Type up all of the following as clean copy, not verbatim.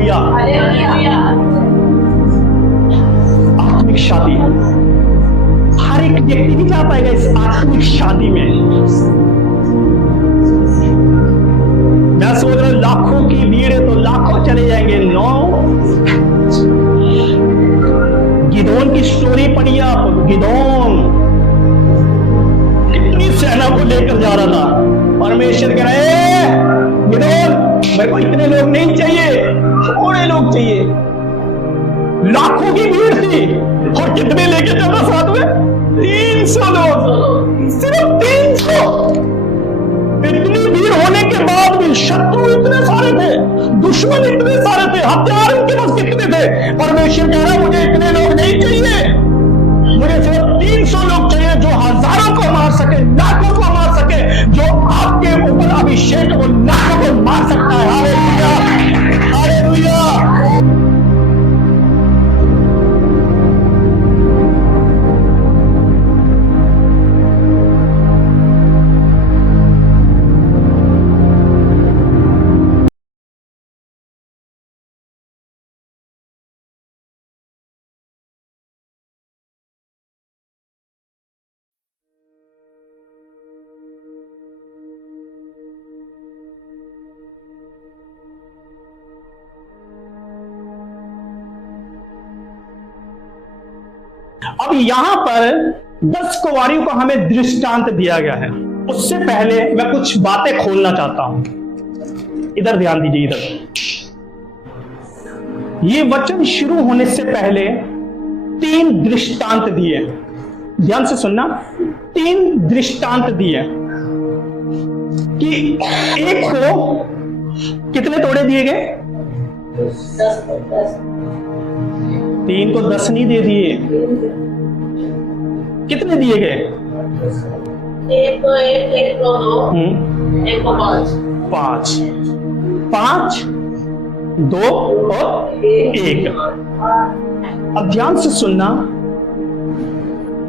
Hallelujah. आत्मिक शादी, हर एक व्यक्ति नहीं जा पाएगा इस आत्मिक शादी में। मैं सोच रहा हूं लाखों की भीड़ है तो लाखों चले जाएंगे। नो, गिदोन की स्टोरी पढ़िए आप। गिदोन कितनी सेना को लेकर जा रहा था, परमेश्वर कह रहे गिदोन मेरे को इतने लोग नहीं चाहिए, थोड़े लोग चाहिए। लाखों की भीड़ थी और कितने लेके चला साथ में? 300 लोग, सिर्फ 300। इतनी भीड़ होने के बाद भी शत्रु इतने सारे थे, दुश्मन इतने सारे थे, हथियार उनके पास कितने थे। परमेश्वर कह रहा मुझे इतने लोग नहीं चाहिए, मुझे सिर्फ 300 लोग चाहिए जो हजारों को मार सके, लाखों को मार सके, जो आपके ऊपर अभिषेक को लाखों को मार सकता है। Hallelujah, hallelujah. अब यहां पर 10 कुंवारियों को हमें दृष्टांत दिया गया है। उससे पहले मैं कुछ बातें खोलना चाहता हूं। इधर ध्यान दीजिए, इधर। ये वचन शुरू होने से पहले 3 दृष्टांत दिए। ध्यान से सुनना, 3 दृष्टांत दिए कि एक को कितने तोड़े दिए गए? 3 को 10 नहीं दे दिए। कितने दिए गए? एक को 1, एक को 2, एक को 5। 5, 2 और 1। अब ध्यान से सुनना,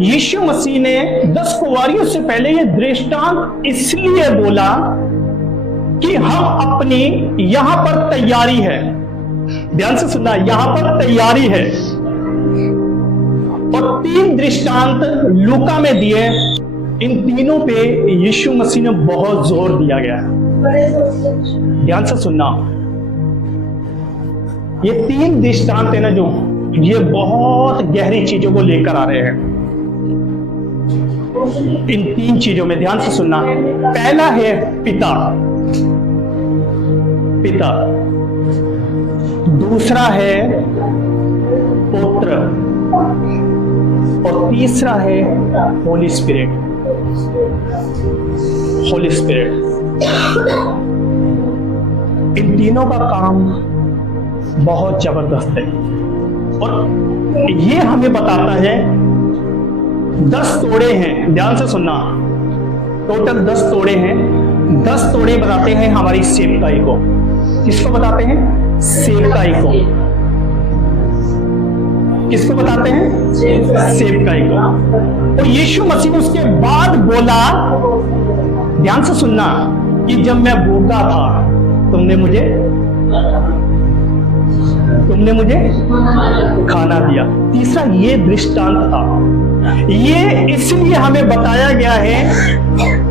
यीशु मसीह ने 10 कुंवारियों से पहले यह दृष्टांत इसलिए बोला कि हम अपनी यहां पर तैयारी है। ध्यान से सुनना, यहां पर तैयारी है। और 3 दृष्टांत लूका में दिए। इन तीनों पे यीशु मसीह ने बहुत जोर दिया गया है। ध्यान से सुनना, ये 3 दृष्टांत है ना, जो ये बहुत गहरी चीजों को लेकर आ रहे हैं। इन 3 चीजों में ध्यान से सुनना। पहला है पिता, दूसरा है पुत्र, और तीसरा है होली स्पिरिट। इन तीनों का काम बहुत जबरदस्त है और ये हमें बताता है 10 तोड़े हैं। ध्यान से सुनना, टोटल 10 तोड़े हैं। 10 तोड़े बताते हैं हमारी सेवकाई को। किसको बताते हैं? सेवकाई को। किसको बताते हैं? सेवकाई को। और यीशु मसीह ने उसके बाद बोला, ध्यान से सुनना, कि जब मैं भूखा था तुमने मुझे खाना दिया। तीसरा ये दृष्टांत था। ये इसलिए हमें बताया गया है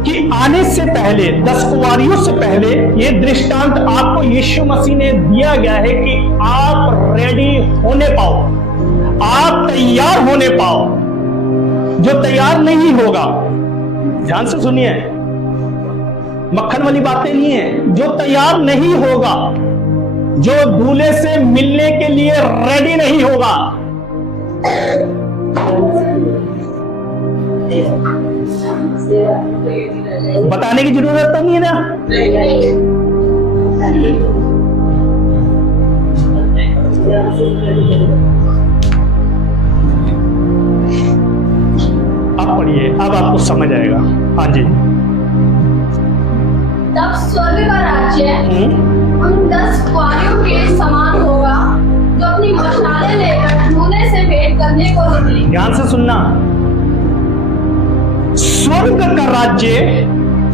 कि आने से पहले, 10 कुंवारियों से पहले ये दृष्टांत आपको यीशु मसीह ने दिया गया है कि आप रेडी होने पाओ, आप तैयार होने पाओ। जो तैयार नहीं होगा, ध्यान से सुनिए, मक्खन वाली बातें नहीं है। जो तैयार नहीं होगा, जो दूल्हे से मिलने के लिए रेडी नहीं होगा, बताने की जरूरत तो नहीं है ना। अब पढ़िए, अब आपको समझ आएगा। हाँ जी। तब स्वर्ग का राज्य उन 10 कुंवारियों के समान होगा जो अपनी मशालें लेकर दूल्हे से भेंट करने को निकली। ध्यान से सुनना, स्वर्ग का राज्य,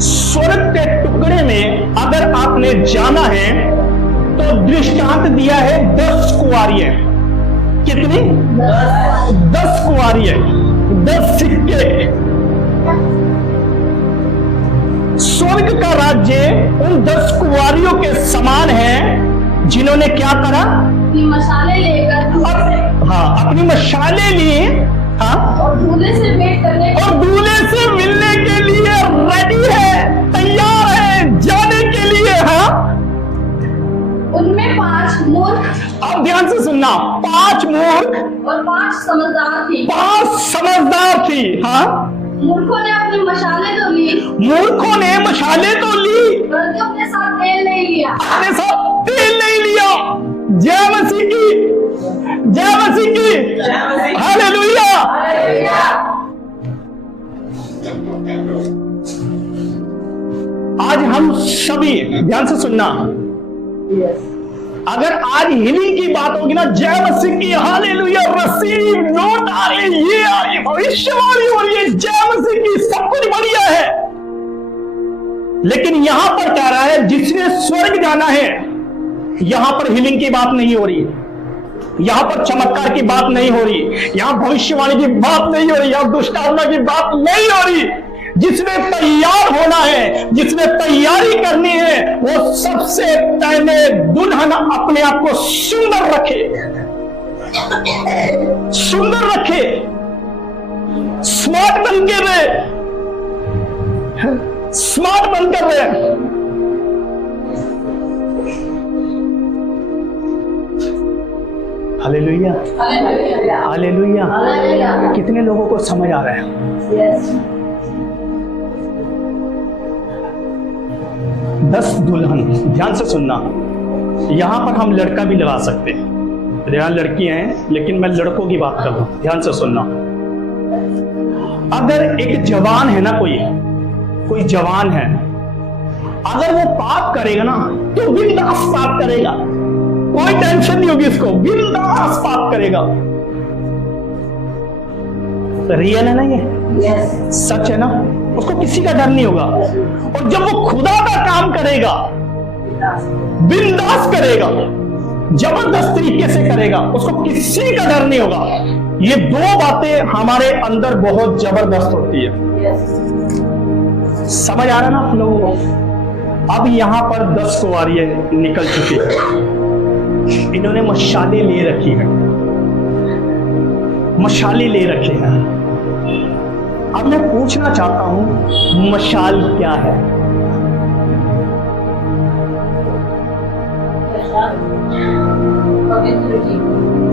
स्वर्ग के टुकड़े में अगर आपने जाना है तो दृष्टांत दिया है 10 कुंवारियां। कितनी? 10 कुंवारियां, 10 सिक्के। स्वर्ग का राज्य उन 10 कुंवारियों के समान है जिन्होंने क्या करा? अपनी मशाले लेकर अपनी मशाले लिए, और दूल्हे से भेंट करने और दूल्हे से मिलने के लिए रेडी है, तैयार है जाने के लिए। उनमें 5 मूर्ख, अब ध्यान से सुनना, 5 मूर्ख और 5 समझदार थी। 5 समझदार थी। मूर्खों ने अपनी मशाले तो ली, मूर्खों ने मशाले तो ली, परंतु अपने साथ तेल नहीं लिया। अपने साथ तेल नहीं लिया। जय मसीह की, जय मसीह की, हालेलुया। आज हम सभी, ध्यान से सुनना, अगर आज हीलिंग की बात होगी ना, जय मसीह की, हालेलुया, रिसीव, नोट आ रही, ये आ रही, भविष्यवाणी हो रही है, जय मसीह की, सब कुछ बढ़िया है। लेकिन यहां पर कह रहा है जिसने स्वर्ग जाना है, यहां पर हीलिंग की बात नहीं हो रही, यहां पर चमत्कार की बात नहीं हो रही, यहां भविष्यवाणी की बात नहीं हो रही, यहां दुष्ट आत्मा की बात नहीं हो रही। जिसने तैयार होना है, जिसने तैयारी करनी है, वो सबसे पहले दुल्हन अपने आप को सुंदर रखे, सुंदर रखे, स्मार्ट बन के रहे, स्मार्ट बनकर रहे। Hallelujah, hallelujah. कितने लोगों को समझ आ रहा है? 10 दुल्हन, ध्यान से सुनना, यहां पर हम लड़का भी लगा सकते हैं, यहाँ लड़कियां हैं, लेकिन मैं लड़कों की बात कर रहा हूं। ध्यान से सुनना, अगर एक जवान है ना, कोई जवान है, अगर वो पाप करेगा ना तो बिंदास पाप करेगा, कोई टेंशन नहीं होगी इसको, बिंदास पाप करेगा। रियल है ना ये? सच है ना? उसको किसी का डर नहीं होगा। और जब वो खुदा का काम करेगा, बिंदास करेगा, जबरदस्त तरीके से करेगा, उसको किसी का डर नहीं होगा। ये 2 बातें हमारे अंदर बहुत जबरदस्त होती है। समझ आ रहा ना आप लोगों को? अब यहां पर 10 कुंवारियां निकल चुकी है, इन्होंने मशाले ले रखी है, मशाले ले रखे हैं। अब मैं पूछना चाहता हूं, मशाल क्या है?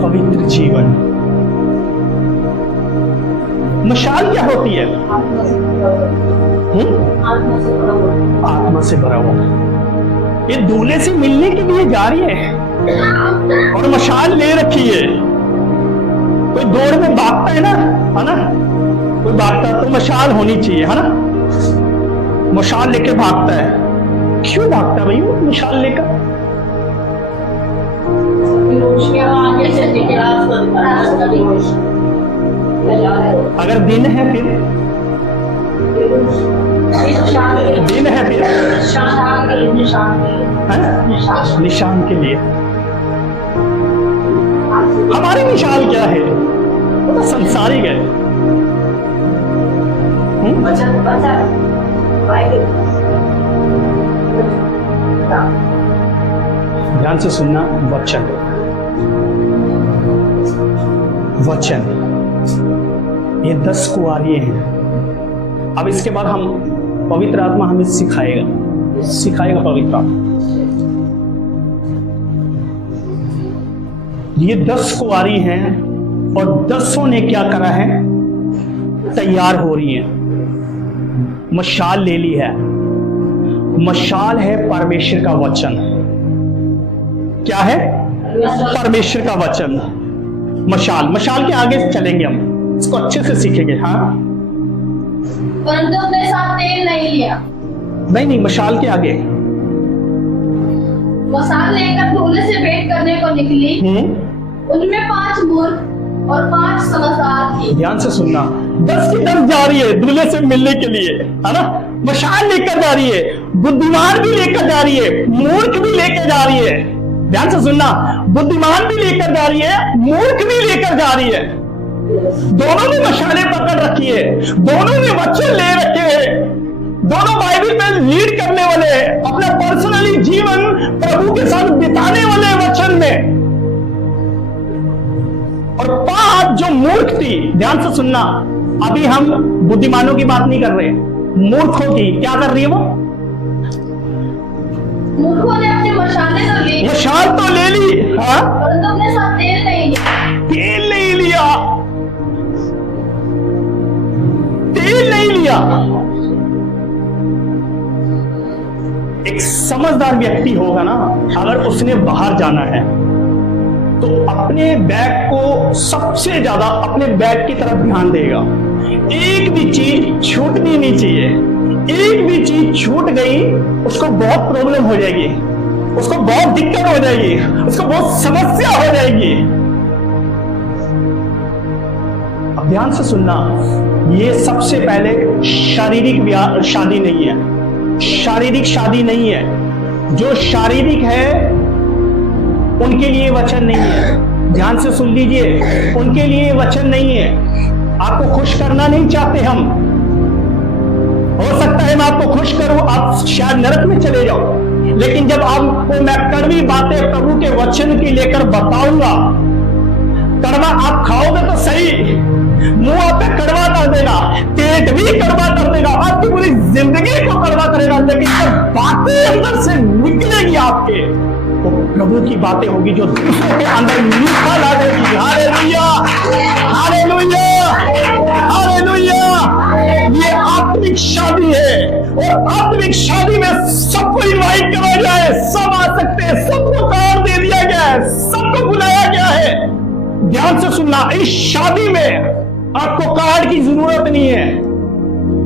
पवित्र जीवन। मशाल क्या होती है? आत्मा से भरा हुआ। ये दूल्हे से मिलने के लिए जा रही है और मशाल ले रखी है। कोई दौड़ में भागता है ना, कोई भागता तो मशाल होनी चाहिए, है ना? मशाल लेके भागता है। क्यों भागता है भाई वो मशाल लेकर? अगर दिन है फिर दिन है फिर निशान के लिए। हमारी निशान क्या है? वो तो संसारिक है। ध्यान से सुनना, वचन, वचन, ये 10 कुंवारियां हैं। अब इसके बाद हम, पवित्र आत्मा हमें सिखाएगा पवित्र आत्मा। ये 10 कुंवारी हैं और 10 ने क्या करा है? तैयार हो रही हैं, मशाल ले ली है। मशाल है परमेश्वर का वचन। क्या है? परमेश्वर का वचन। मशाल के आगे चलेंगे हम, इसको अच्छे से सीखेंगे। हाँ, परंतु अपने साथ तेल नहीं लिया। नहीं, मशाल के आगे। मशाल लेकर दूल्हे से भेंट करने को निकली। उनमें 5 मूर्ख और 5 समझदार थी। ध्यान से सुनना, 10 की 10 जा रही है दूल्हे से मिलने के लिए, है ना? मशाल लेकर जा रही है, बुद्धिमान भी लेकर जा रही है, मूर्ख भी लेकर जा रही है, ध्यान से सुनना, बुद्धिमान भी लेकर जा रही है, मूर्ख भी लेकर जा रही है। दोनों ने मशाले पकड़ रखी है, दोनों ने वचन ले रखे हैं, दोनों बाइबल पे लीड करने वाले हैं, अपना पर्सनली जीवन प्रभु के साथ बिताने वाले हैं वचन में। और बात जो मूर्ख थी, ध्यान से सुनना, अभी हम बुद्धिमानों की बात नहीं कर रहे, मूर्खों की। क्या कर रही है वो? मूर्खों ने अपने मशाले तो ले, मशाल तो ले ली, हाँ, परंतु अपने साथ तेल नहीं लिया। तेल नहीं लिया, तेल नहीं लिया। एक समझदार व्यक्ति होगा ना, अगर उसने बाहर जाना है तो अपने बैग को सबसे ज्यादा अपने बैग की तरफ ध्यान देगा। एक भी चीज छूटनी नहीं चाहिए, एक भी चीज छूट गई उसको बहुत प्रॉब्लम हो जाएगी, उसको बहुत दिक्कत हो जाएगी, उसको बहुत समस्या हो जाएगी। अब ध्यान से सुनना, ये सबसे पहले शारीरिक शादी नहीं है, शारीरिक शादी नहीं है। जो शारीरिक है उनके लिए वचन नहीं है। ध्यान से सुन लीजिए, उनके लिए वचन नहीं है। आपको खुश करना नहीं चाहते हम, हो सकता है मैं आपको खुश करूं, आप शायद नरक में चले जाओ, लेकिन जब आपको मैं कड़वी बातें प्रभु के वचन की लेकर बताऊंगा, कड़वा आप खाओगे तो सही, मुंह आप पे कड़वा कर देगा, पेट भी कड़वा कर देगा, आपकी पूरी जिंदगी को कड़वा करेगा, लेकिन जब बातें अंदर से निकलेगी आपके, तो प्रभु की बातें होगी जो दूसरों के अंदर मीठा ला देगी। Hallelujah, hallelujah, hallelujah. ये आत्मिक शादी है, और आत्मिक शादी में सबको इनवाइट करा गया है, सब आ सकते हैं, सबको कार्ड दे दिया गया है, सबको बुलाया गया है। ध्यान से सुनना, इस शादी में आपको कार्ड की जरूरत नहीं है।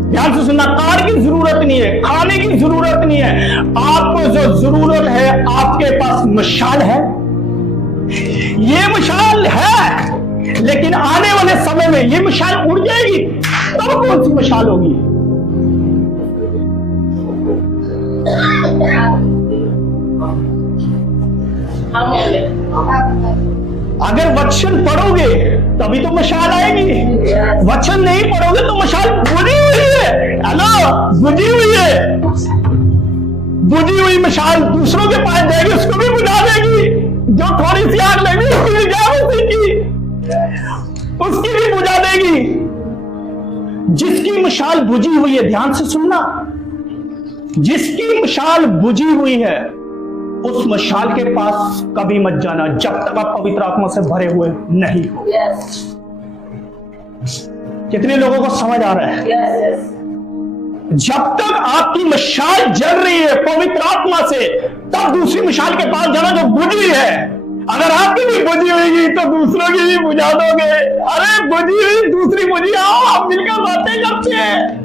ध्यान से सुनना, कार्ड की जरूरत नहीं है, खाने की जरूरत नहीं है। आपको जो जरूरत है, आपके पास मशाल है, ये मशाल है, लेकिन आने वाले समय में ये मशाल उड़ जाएगी, तब कौन सी मशाल होगी? अगर वचन पढ़ोगे तभी तो मशाल आएगी, वचन नहीं पढ़ोगे तो मशाल बुझी हुई है। हेलो, बुझी हुई है, बुझी हुई मशाल दूसरों के पास जाएगी, उसको भी बुझा देगी। जो थोड़ी सी आग लगी उसकी भी जाए, उसकी भी बुझा देगी। जिसकी मशाल बुझी हुई है, ध्यान से सुनना, जिसकी मशाल बुझी हुई है उस मशाल के पास कभी मत जाना जब तक आप पवित्र आत्मा से भरे हुए नहीं हो। कितने लोगों को समझ आ रहा है? जब तक आपकी मशाल जल रही है पवित्र आत्मा से, तब दूसरी मशाल के पास जाना जो बुझी है। अगर आपकी भी बुझी होगी तो दूसरों की भी बुझा दोगे। अरे बुझी हुई दूसरी बुझी, आओ आप मिलकर बातें करते हैं,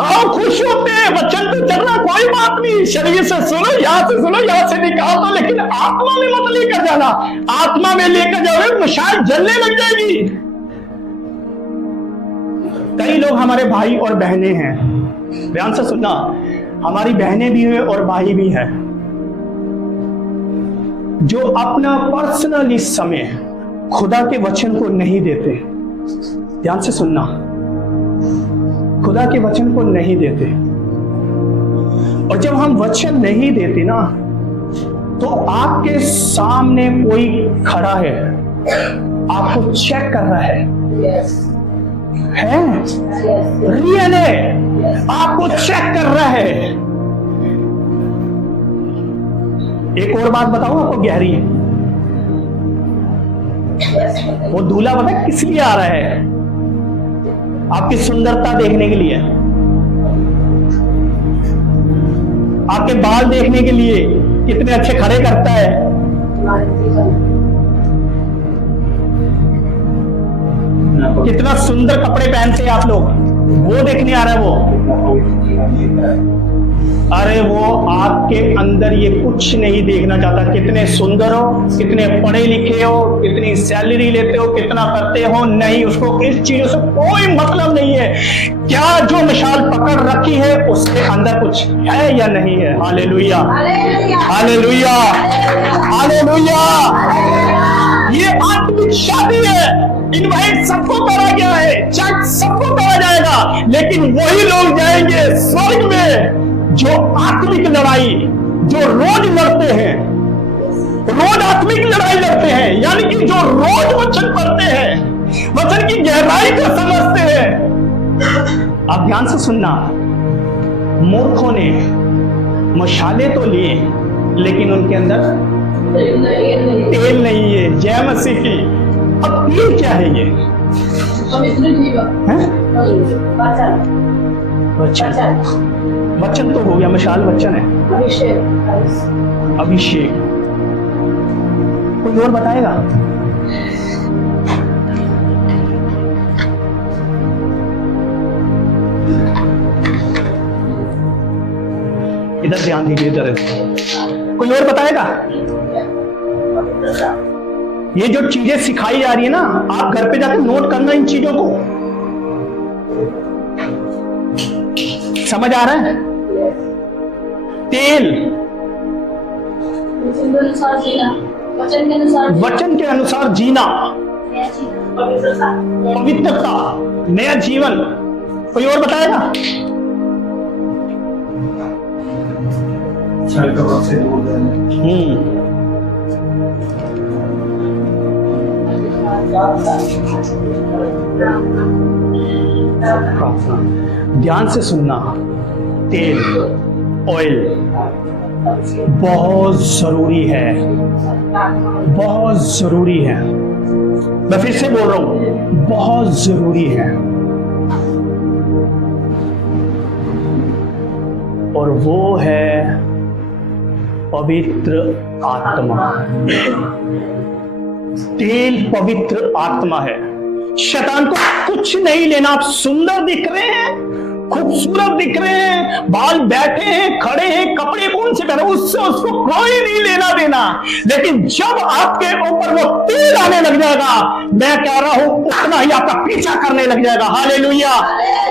आओ खुश होते हैं। वचन तो चल रहा, कोई बात नहीं, शरीर से सुनो, यहां से सुनो, यहां से निकाल दो, लेकिन आत्मा में मत लेकर जाना। आत्मा में लेकर जाओगे मशाल जलने लग जाएगी। कई लोग हमारे भाई और बहनें हैं, ध्यान से सुनना, हमारी बहनें भी हैं और भाई भी हैं, जो अपना पर्सनली समय खुदा के वचन को नहीं देते। ध्यान से सुनना, खुदा के वचन को नहीं देते। और जब हम वचन नहीं देते ना, तो आपके सामने कोई खड़ा है, आपको चेक कर रहा है, रियल है, आपको चेक कर रहा है। एक और बात बताऊं आपको गहरी है, वो दूल्हा पता है किस लिए आ रहा है? आपकी सुंदरता देखने के लिए, आपके बाल देखने के लिए, कितने अच्छे खड़े करता है, कितना सुंदर कपड़े पहनते हैं आप लोग, वो देखने आ रहा है वो। अरे वो आपके अंदर ये कुछ नहीं देखना चाहता, कितने सुंदर हो, कितने पढ़े लिखे हो, कितनी सैलरी लेते हो, कितना करते हो, नहीं, उसको इस चीजों से कोई मतलब नहीं है। क्या जो मशाल पकड़ रखी है उसके अंदर कुछ है या नहीं है? Hallelujah, hallelujah, hallelujah. ये आत्मिक शादी है। इनवाइट सबको करा गया है, चर्च सबको करा जाएगा, लेकिन वही लोग जाएंगे स्वर्ग में जो आत्मिक लड़ाई, जो रोज लड़ते हैं, रोज आत्मिक लड़ाई लड़ते हैं, यानी कि जो रोज वचन पढ़ते हैं, वचन की गहराई को समझते हैं। आप ध्यान से सुनना, मूर्खों ने मशाले तो लिए लेकिन उनके अंदर तेल नहीं है। जय मसीह की। अब तेल क्या है ये? वचन, वचन तो हो गया, मशाल वचन है, अभिषेक। कोई और बताएगा? इधर ध्यान दीजिए, इधर कोई और बताएगा? ये जो चीजें सिखाई जा रही है ना, आप घर पे जाकर नोट करना इन चीजों को। समझ आ रहा है? तेल वचन के अनुसार जीना, पवित्रता, नया जीवन। कोई और बताएगा? ध्यान से सुनना, तेल, ऑयल बहुत जरूरी है, बहुत जरूरी है। मैं फिर से बोल रहा हूं, बहुत जरूरी है। और वो है पवित्र आत्मा। तेल पवित्र आत्मा है। शैतान को कुछ नहीं लेना। आप सुंदर दिख रहे हैं, खूबसूरत दिख रहे हैं, बाल बैठे हैं, खड़े हैं, कपड़े कौन से पहने, उससे उसको कोई नहीं लेना देना। लेकिन जब आपके ऊपर वो तेल आने लग जाएगा, मैं कह रहा हूं उतना ही आपका पीछा करने लग जाएगा। Hallelujah,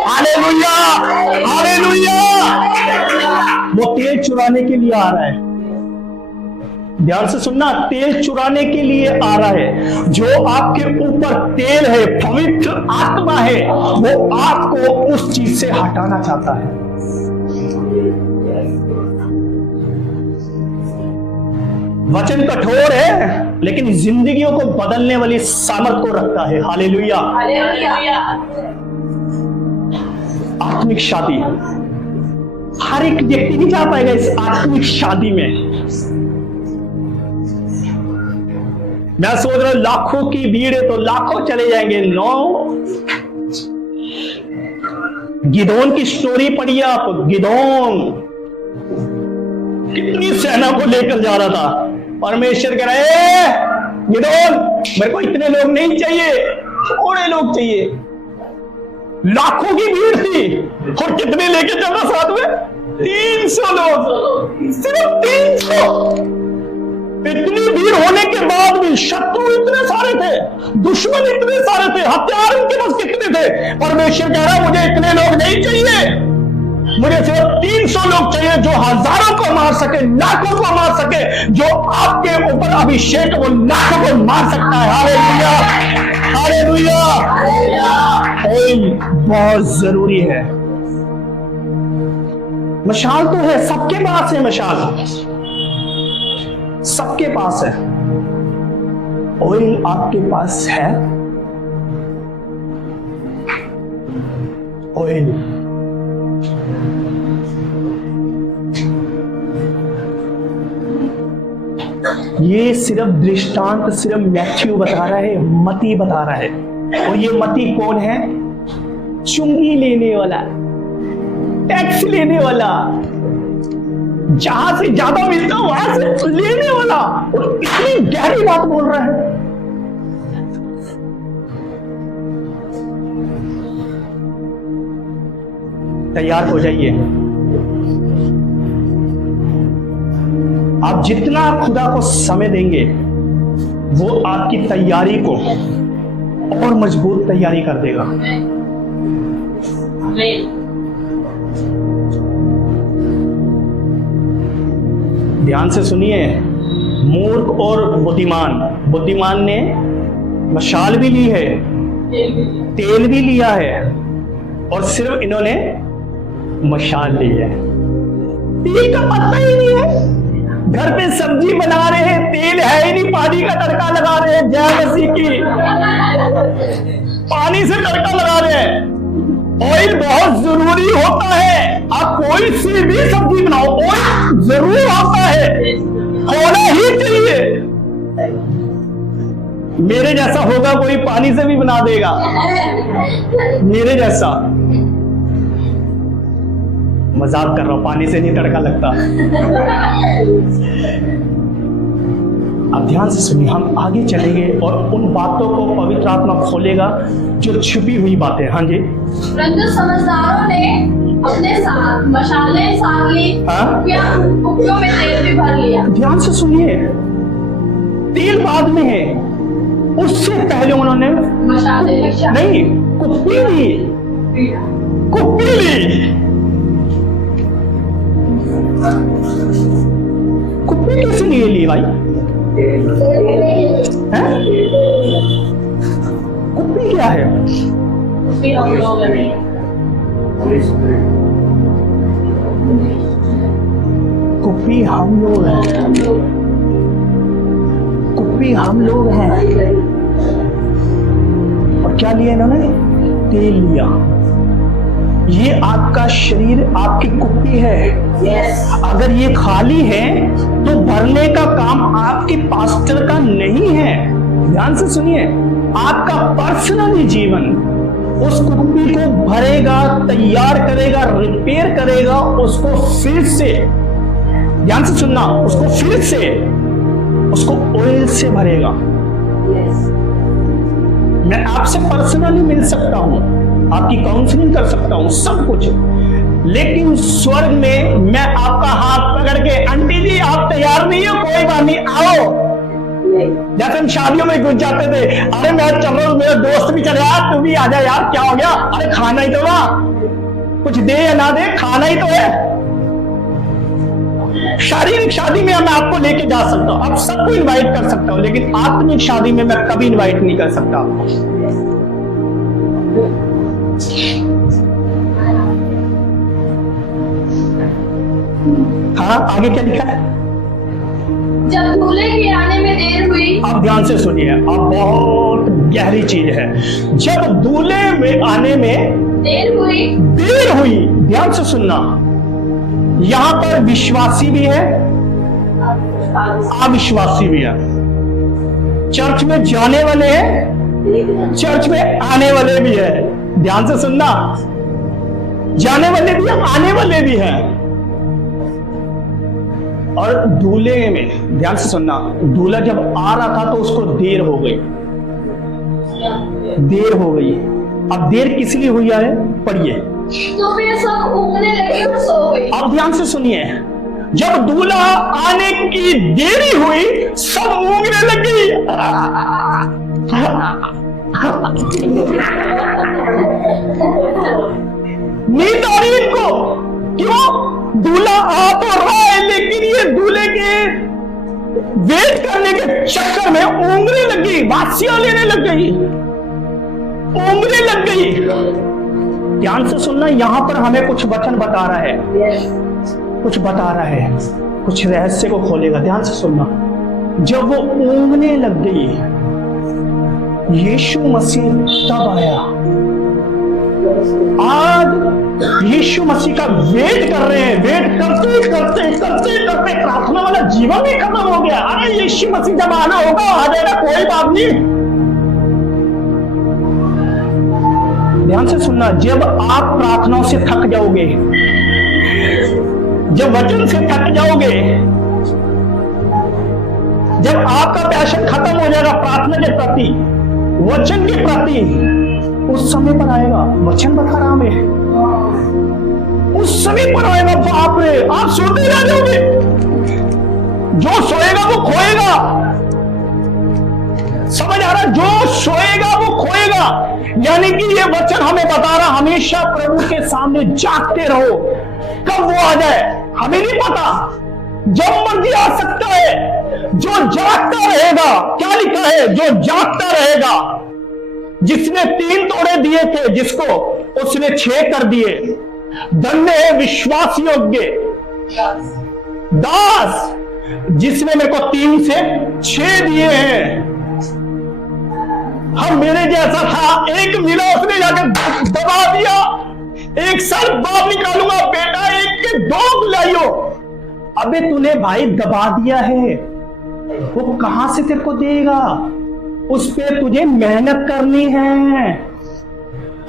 hallelujah, hallelujah. वो तेल चुराने के लिए आ रहा है। ध्यान से सुनना, तेल चुराने के लिए आ रहा है। जो आपके ऊपर तेल है, पवित्र आत्मा है, वो आपको उस चीज से हटाना चाहता है। वचन कठोर है लेकिन जिंदगियों को बदलने वाली सामर्थ को रखता है। हालेलुया, आत्मिक शादी, हर एक व्यक्ति नहीं जा पाएगा इस आत्मिक शादी में। मैं सोच रहा हूं लाखों की भीड़ है तो लाखों चले जाएंगे। नो, गिदोन की स्टोरी पढ़िए आप। गिदोन कितनी सेना को लेकर जा रहा था। परमेश्वर कह रहा है गिदोन, मेरे को इतने लोग नहीं चाहिए, थोड़े लोग चाहिए। लाखों की भीड़ थी और कितने लेके चलना साथ में? 300 लोग, सिर्फ 300। इतनी भीड़ होने के बाद भी शत्रु इतने सारे थे, दुश्मन इतने सारे थे, हथियार उनके पास कितने थे। परमेश्वर कह रहा है मुझे इतने लोग नहीं चाहिए, मुझे सिर्फ 300 लोग चाहिए जो हजारों को मार सके, लाखों को मार सके। जो आपके ऊपर अभिषेक वो लाखों को मार सकता है। Hallelujah, hallelujah. ऑयल बहुत जरूरी है। मशाल तो है, सबके पास है मशाल, सबके पास है। ऑयल आपके पास है? ऑयल ये सिर्फ दृष्टांत सिर्फ मैथ्यू बता रहा है, मती बता रहा है। और ये मती कौन है? चुंगी लेने वाला, टैक्स लेने वाला, जहां से ज्यादा मिलता वहां से लेने वाला। और इतनी गहरी बात बोल रहा है। तैयार हो जाइए, आप जितना खुदा को समय देंगे वो आपकी तैयारी को और मजबूत तैयारी कर देगा। ध्यान से सुनिए, मूर्ख और बुद्धिमान ने मशाल भी ली है, तेल भी लिया है, और सिर्फ इन्होंने मशाल ली है। तेल का पता ही नहीं है। घर पे सब्जी बना रहे हैं, तेल है ही नहीं, पानी का तड़का लगा रहे हैं। जय मसीह की, पानी से तड़का लगा रहे हैं। ऑयल बहुत जरूरी होता है। आप कोई सी भी सब्जी बनाओ, ऑयल जरूर होता है, होना ही चाहिए। मेरे जैसा होगा कोई पानी से भी बना देगा, मेरे जैसा। मजाक कर रहा हूं, पानी से नहीं तड़का लगता। अब ध्यान से सुनिए, हम आगे चलेंगे और उन बातों को पवित्र आत्मा खोलेगा जो छुपी हुई बातें। हाँ जी। परंतु समझदारों ने अपने साथ मशालें साथ ली, कुप्पियों में तेल भी भर लिया। ध्यान से सुनिए, तेल बाद में है, उससे पहले उन्होंने मशालें नहीं, कुप्पी ली। कुप्पी कैसे लिए ली भाई? हैं? कुप्पी क्या है? कुप्पी हम लोग हैं। कुप्पी हम लोग हैं। कुप्पी हम लोग हैं। और क्या लिया इन्होंने? तेल लिया। ये आपका शरीर आपकी कुप्पी है। अगर ये खाली है तो भरने का काम आपके पास्टर का नहीं है। ध्यान से सुनिए, आपका पर्सनली जीवन उस कुप्पी को भरेगा, तैयार करेगा, रिपेयर करेगा, उसको फिर से, ध्यान से सुनना, उसको फिर से उसको ऑयल से भरेगा। मैं आपसे पर्सनली मिल सकता हूं, आपकी काउंसलिंग कर सकता हूं, सब कुछ, लेकिन स्वर्ग में मैं आपका हाथ पकड़ के, आंटी जी आप तैयार नहीं हो, कोई बात नहीं, आओ। जैसे हम शादियों में घुस जाते थे, अरे मैं चल रहा हूं, मेरा दोस्त भी चले यार, तू भी आ जा यार, क्या हो गया? अरे खाना ही तो ना, कुछ दे या ना दे, खाना ही तो है। शारीरिक शादी में मैं आपको लेके जा सकता हूं, आप सबको इनवाइट कर सकता हूं, लेकिन आत्मिक शादी में मैं कभी इनवाइट नहीं कर सकता आपको। हाँ, आगे क्या लिखा है? जब दूल्हे के आने में देर हुई। आप ध्यान से सुनिए, अब बहुत गहरी चीज है। जब दूल्हे में आने में देर हुई, ध्यान से सुनना, यहां पर विश्वासी भी है, अविश्वासी भी है। चर्च में जाने वाले हैं, चर्च में आने वाले भी है। ध्यान से सुनना, जाने वाले भी है, आने वाले भी है। और दूल्हे में ध्यान से सुनना, दूल्हा जब आ रहा था तो उसको देर हो गई। अब देर किस लिए हुई है? पढ़िए। तो फिर सब ऊँगने लगे और सो गए। अब ध्यान से सुनिए, जब दूल्हा आने की देरी हुई, सब ऊँगने लगी। नींद आ रही इनको, क्यों? दूल्हा आ तो रहा है, लेकिन ये दूल्हे के वेट करने के चक्कर में ऊँगने लगी, बासियां लेने लग गई, ऊँगने लग गई। ध्यान से सुनना, यहां पर हमें कुछ वचन बता रहा है, कुछ बता रहा है, कुछ रहस्य को खोलेगा। ध्यान से सुनना, जब वो ऊँगने लग गई, यीशु मसीह तब आया। आज यीशु मसीह का वेट कर रहे हैं, वेट करते करते करते करते प्रार्थना वाला जीवन भी खत्म हो गया। अरे यीशु मसीह जब आना होगा आ जाएगा, कोई बात नहीं। ध्यान से सुनना, जब आप प्रार्थनाओं से थक जाओगे, जब वचन से थक जाओगे, जब आपका पैशन खत्म हो जाएगा प्रार्थना के प्रति, वचन के प्रति, उस समय पर आएगा। वचन बता रहा मैं, उस समय पर आएगा, बाप रे, आप सोते रह जाओगे। जो सोएगा वो खोएगा। समझ आ रहा? जो सोएगा वो खोएगा। यानी कि ये वचन हमें बता रहा, हमेशा प्रभु के सामने जागते रहो। कब वो आ जाए हमें नहीं पता, जब मर्जी आ सकता है। जो जागता रहेगा, क्या लिखा है, जो जागता रहेगा। जिसने 3 तोड़े दिए थे जिसको, उसने 6 कर दिए। धन्य है विश्वास योग्य दास जिसने मेरे को 3 से 6 दिए हैं। हम मेरे जैसा था, एक मिला उसने जाकर दबा दिया। 1 साल बाद निकालूंगा, बेटा 1 के 2 लाइयो। अबे तूने भाई दबा दिया है, वो कहां से तेरे को देगा? उस पे तुझे मेहनत करनी है।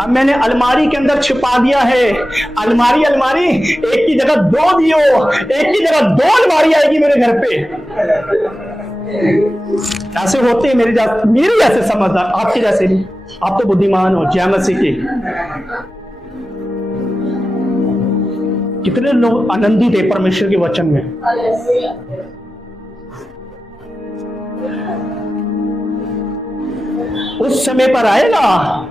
अब मैंने अलमारी के अंदर छिपा दिया है। अलमारी एक की जगह 2 दियो, एक की जगह 2 अलमारी आएगी मेरे घर पे। ऐसे होते हैं मेरे जैसे समझदार, आपके जैसे नहीं। आप तो बुद्धिमान हो, जय मसीह की। कितने लोग आनंदित है परमेश्वर के वचन में। उस समय पर आएगा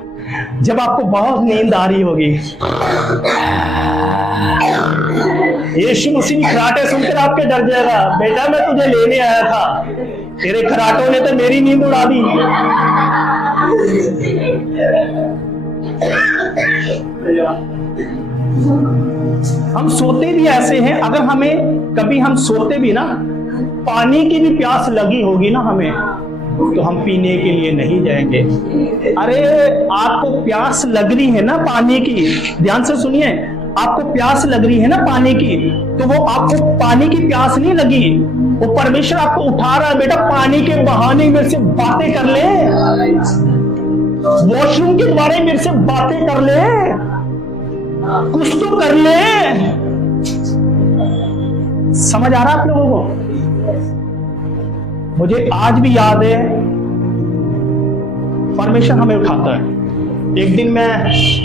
जब आपको बहुत नींद आ रही होगी। यीशु मसीह की खराटे सुनकर आपके डर जाएगा, बेटा मैं तुझे लेने आया था, तेरे खराटों ने तो मेरी नींद उड़ा दी। हम सोते भी ऐसे हैं, अगर हमें कभी हम सोते भी ना, पानी की भी प्यास लगी होगी ना हमें, तो हम पीने के लिए नहीं जाएंगे। अरे आपको प्यास लग रही है ना पानी की, ध्यान से सुनिए, आपको प्यास लग रही है ना पानी की, तो वो आपको पानी की प्यास नहीं लगी, वो परमेश्वर आपको उठा रहा है, बेटा पानी के बहाने मेरे से बातें कर ले, वॉशरूम के बारे में मेरे से बातें कर ले, कुछ तो कर ले। समझ आ रहा है आप लोगों को? मुझे आज भी याद है, परमेश्वर हमें उठाता है। एक दिन मैं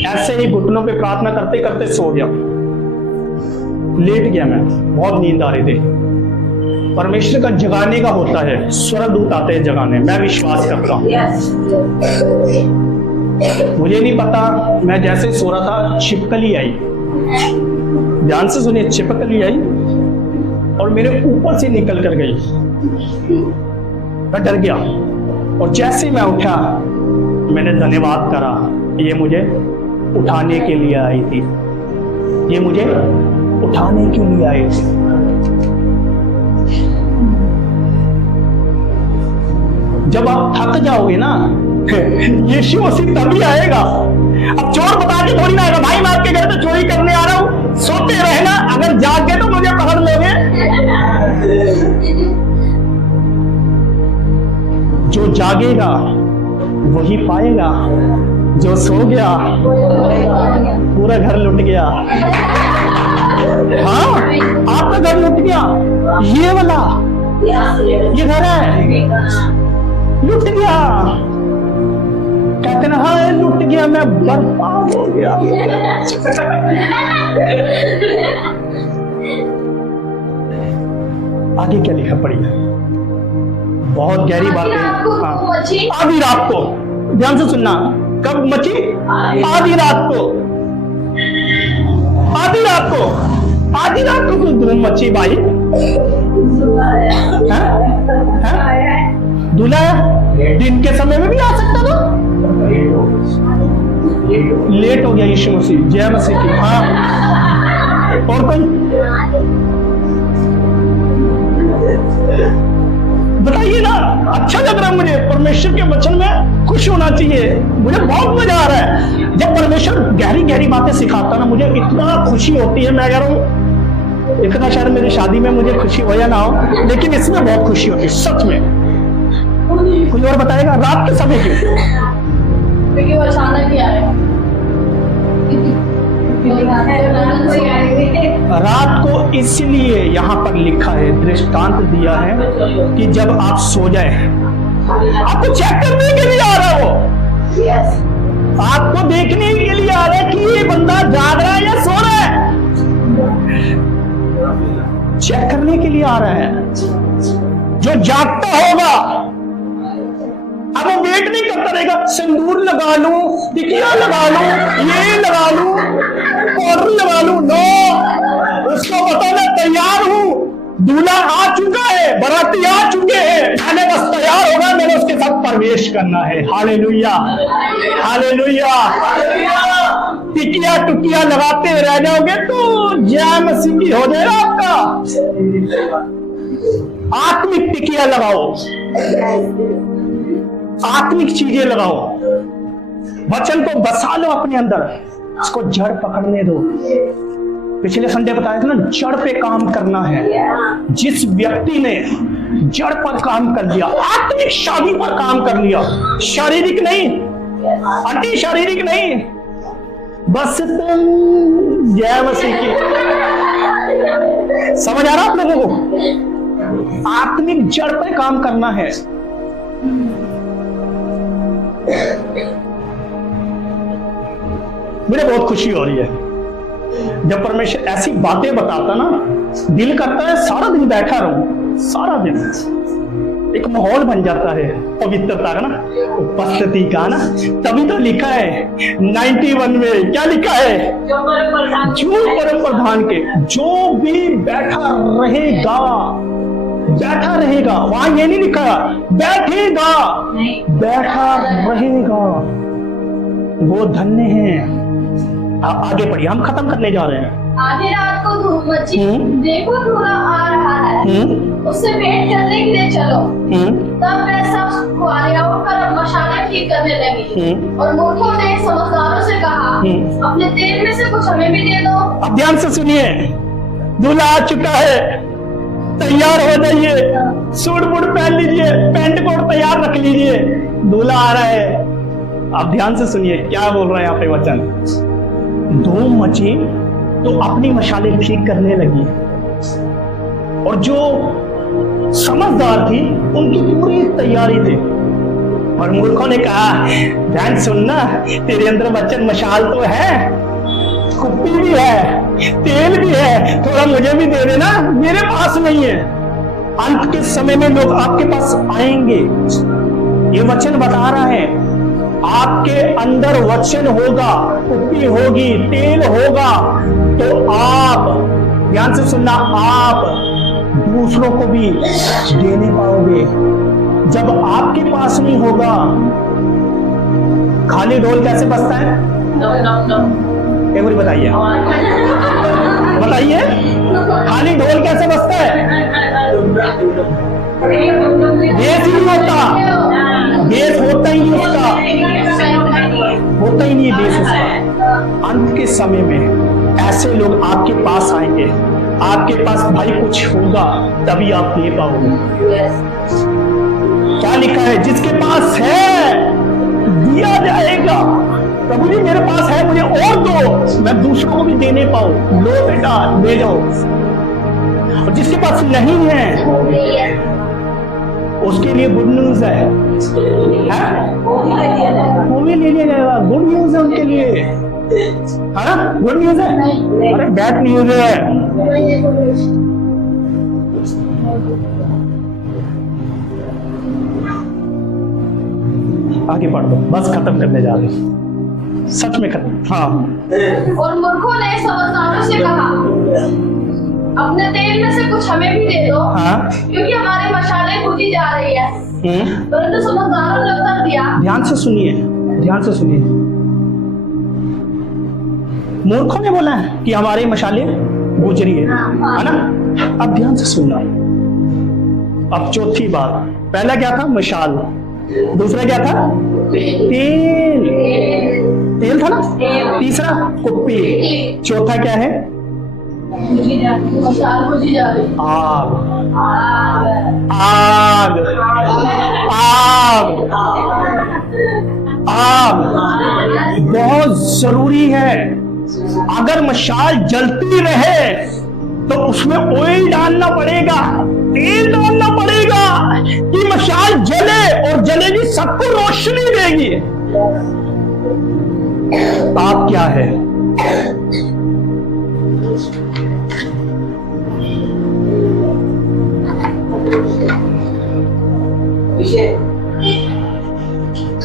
ऐसे ही घुटनों पे प्रार्थना करते करते सो गया, लेट गया, मैं बहुत नींद आ रही थी। परमेश्वर का जगाने का होता है, स्वर्गदूत आते हैं जगाने, मैं विश्वास करता हूं। मुझे नहीं पता, मैं जैसे सो रहा था छिपकली आई, ध्यान से सुनिए, छिपकली आई और मेरे ऊपर से निकल कर गई। मैं डर गया और जैसे मैं उठा मैंने धन्यवाद करा, ये मुझे उठाने के लिए आई थी, ये मुझे उठाने के लिए आई थी। जब आप थक जाओगे ना, यीशु मसीह तभी आएगा। अब चोर बता के थोड़ी ना आएगा, भाई मैं आपके घर पे चोरी करने आ रहा हूं, सोते रहना, अगर जाग गए तो मुझे पकड़ लोगे। जो जागेगा वही पाएगा, जो सो गया पूरा घर लुट गया। हाँ, आपका घर लुट गया, ये वाला ये घर है लुट गया। कहते ना, हाँ लुट गया, मैं बर्बाद हो गया। आगे क्या लिखा पढ़िए, बहुत गहरी बात है। हाँ, आधी रात को, ध्यान से सुनना, कब मची? आधी रात को, आधी रात को, आधी रात को क्यों धूम मची भाई? दूल्हा दिन के समय में भी आ सकता था, लेट हो गया। यीशु मसीह, जय मसीह की। हाँ, और कोई बताइए ना, अच्छा लग रहा है मुझे, परमेश्वर के वचन में खुश होना चाहिए, मुझे बहुत मजा आ रहा है। जब परमेश्वर गहरी गहरी बातें सिखाता ना, मुझे इतना खुशी होती है, मैं कह रहा हूँ इतना शायद मेरी शादी में मुझे खुशी हो या ना हो, लेकिन इसमें बहुत खुशी होती है सच में। कोई और बताएगा रात के समय क्यों? क्योंकि वो अचानक ही आया। रात को इसलिए यहाँ पर लिखा है, दृष्टांत दिया है कि जब आप सो जाए, आपको चेक करने के लिए आ रहा है वो, आपको देखने के लिए आ रहा है कि ये बंदा जाग रहा है या सो रहा है, चेक करने के लिए आ रहा है। जो जागता होगा, अब वो वेट नहीं करता रहेगा, सिंदूर लगा लूं, टिकिया लगा लूं, ये लगा लूं, पाउडर लगा लूं। नो, उसको पता मैं तैयार हूं, दूल्हा आ चुका है, बाराती आ चुके हैं, मैंने बस तैयार होगा, मैंने उसके साथ प्रवेश करना है। Hallelujah, hallelujah. टिकिया टुकिया लगाते रह जाओगे तो जय मसीह की हो जाएगा आपका। आत्मिक टिकिया लगाओ, आत्मिक चीजें लगाओ, वचन को बसा लो अपने अंदर, उसको जड़ पकड़ने दो। पिछले संडे बताया था ना, जड़ पे काम करना है। जिस व्यक्ति ने जड़ पर काम कर लिया, आत्मिक शादी पर काम कर लिया, शारीरिक नहीं, अति शारीरिक नहीं, बस तुम जय मसीह की। समझ आ रहा आप लोगों को? आत्मिक जड़ पे काम करना है। मुझे बहुत खुशी हो रही है जब परमेश्वर ऐसी बातें बताता ना, दिल करता है सारा दिन बैठा रहूं, सारा दिन। एक माहौल बन जाता है पवित्रता का ना, उपस्थिति का ना। तभी तो लिखा है 91 में, क्या लिखा है? जो परम प्रधान के जो भी बैठा रहेगा, बैठा रहेगा, वहां ये नहीं लिखा बैठेगा, बैठा रहेगा, वो धन्य है। आगे बढ़िए, हम खत्म करने जा रहे हैं। आधी रात को धूप मची, देखो दूल्हा आ रहा है, उससे भेंट करने के लिए चलो। तब वे सब कुआरियां उठकर मशालें ठीक करने लगी, और मूर्खों ने समझदारों से कहा, अपने तेल में से कुछ हमें भी दे दो। अब ध्यान से सुनिए, दूल्हा आ चुका है, तैयार हो जाइए, सूट बूट पहन लीजिए, पैंट कोट तैयार रख लीजिए, दूल्हा आ रहा है। अब ध्यान से सुनिए क्या बोल रहा है यहाँ पे वचन। धूम मची तो अपनी मशालें ठीक करने लगी, और जो समझदार थी उनकी पूरी तैयारी थी। और मूर्खों ने कहा, ध्यान सुनना, तेरे अंदर वचन मशाल तो है, कुप्पी भी है, तेल भी है, थोड़ा मुझे भी दे देना, मेरे पास नहीं है। अंत के समय में लोग आपके पास आएंगे, ये वचन बता रहा है। आपके अंदर वचन होगा, कुप्पी होगी, तेल होगा, तो आप, ध्यान से सुनना, आप दूसरों को भी देने पाओगे। जब आपके पास नहीं होगा, खाली ढोल कैसे बजता है? एक बार बताइए, बताइए, खाली ढोल कैसे बजता है? बेस ही नहीं होता, बेस होता ही नहीं उसका, होता ही नहीं बेस उसका। अंत के समय में ऐसे लोग आपके पास आएंगे, आपके पास भाई कुछ होगा तभी आप दे पाओगे। क्या लिखा है? जिसके पास है दिया जाएगा। प्रभु जी मेरे पास है, मुझे और दो, मैं दूसरों को भी देने पाऊं। लो बेटा, ले जाओ। और जिसके पास नहीं है उसके लिए गुड न्यूज है, वो भी ले लिया जाएगा। गुड न्यूज है उनके लिए, है ना? गुड न्यूज है, अरे बैड न्यूज है। आगे पढ़ दो, बस खत्म करने जा रहे, सच में खत्म। हाँ। और मूर्खों ने समझदारों से कहा, अपने तेल में से कुछ हमें भी दे दो। हाँ? क्योंकि हमारी मशालें बुझी जा रही है। परंतु समझदारों ने उत्तर दिया, ध्यान से सुनिए, ध्यान से सुनिए। मूर्खों ने बोला है कि हमारी मशालें बुझ रही है ना? अब ध्यान से सुनना। अब चौथी बात, पहला क्या था? मशाल। दूसरा क्या था? तेल, तेल था ना? तीसरा कुप्पी। चौथा क्या है? आग, आग, आग, आग बहुत जरूरी है। अगर मशाल जलती रहे तो उसमें ऑयल डालना पड़ेगा, तेल डालना पड़ेगा कि मशाल जले, और जलेगी सबको रोशनी देगी। आप क्या है?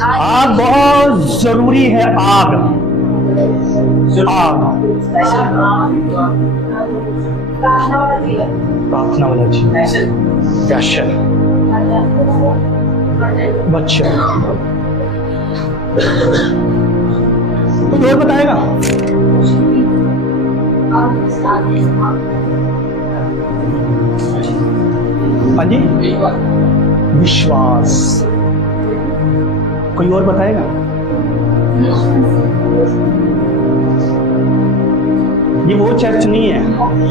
आग बहुत जरूरी है। आग आग प्रार्थना वाला जी, पैशन, बच्चा। कोई और बताएगा? हाँ जी, विश्वास। कोई और बताएगा? ये वो चर्च नहीं है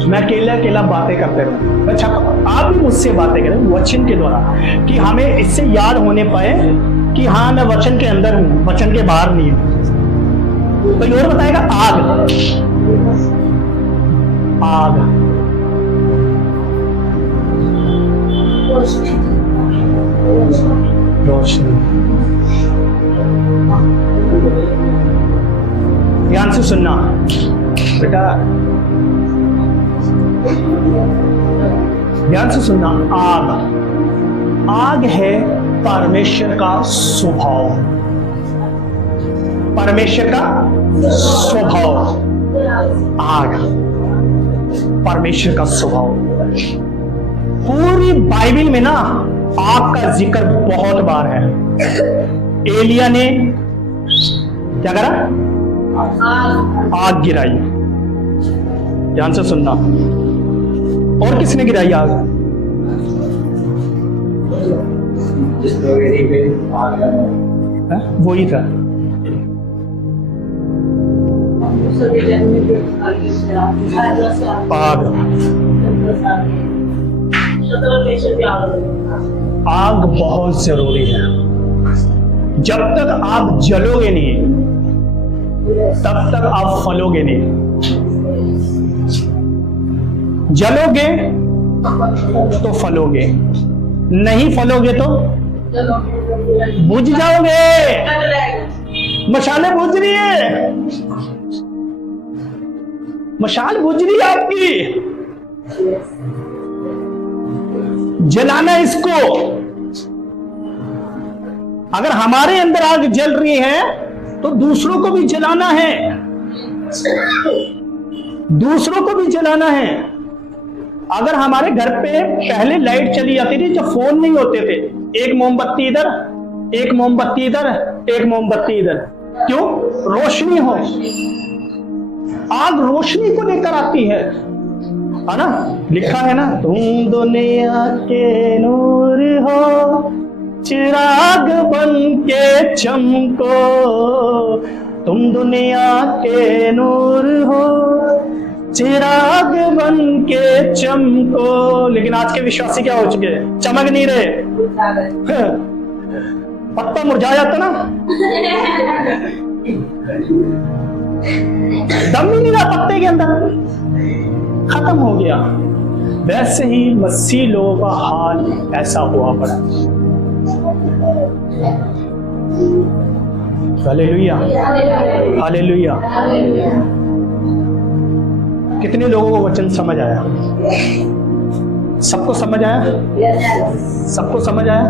मैं अकेला अकेला बातें करते रहूं। अच्छा, आप भी मुझसे बातें करें वचन के द्वारा, कि हमें इससे याद होने पाए कि हाँ मैं वचन के अंदर हूं, वचन के बाहर नहीं हूं। कोई और बताएगा? आग आग रोशनी। ध्यान से सुनना बेटा, ध्यान से सुनना। आग आग है परमेश्वर का स्वभाव, परमेश्वर का स्वभाव। आग परमेश्वर का स्वभाव। पूरी बाइबल में ना आग का जिक्र बहुत बार है। एलिया ने क्या करा? आग गिराई। ध्यान से सुनना। और किसने गिराई आग? वही था। आग आग बहुत जरूरी है। जब तक आप जलोगे नहीं तब तक आप फलोगे नहीं। जलोगे तो फलोगे, नहीं फलोगे तो बुझ जाओगे। मशालें बुझ रही है, मशाल बुझ रही है आपकी, जलाना इसको। अगर हमारे अंदर आग जल रही है तो दूसरों को भी जलाना है, दूसरों को भी जलाना है। अगर हमारे घर पे पहले लाइट चली जाती थी, जब फोन नहीं होते थे, एक मोमबत्ती इधर, एक मोमबत्ती इधर, एक मोमबत्ती इधर, क्यों? रोशनी हो। आग रोशनी को लेकर आती है ना? लिखा है ना, तुम दुनिया के नूर हो, चिराग बन के चमको, तुम दुनिया के नूर हो, चिराग बन के चमको। लेकिन आज के विश्वासी क्या हो चुके हैं? चमक नहीं रहे। पत्ता मुरझा जाता ना, दम ही नहीं रहा पत्ते के अंदर, खत्म हो गया। वैसे ही मसीह लोगों का हाल ऐसा हुआ पड़ा। Hallelujah, hallelujah. कितने लोगों को वचन समझ आया? सबको समझ आया? सबको समझ आया?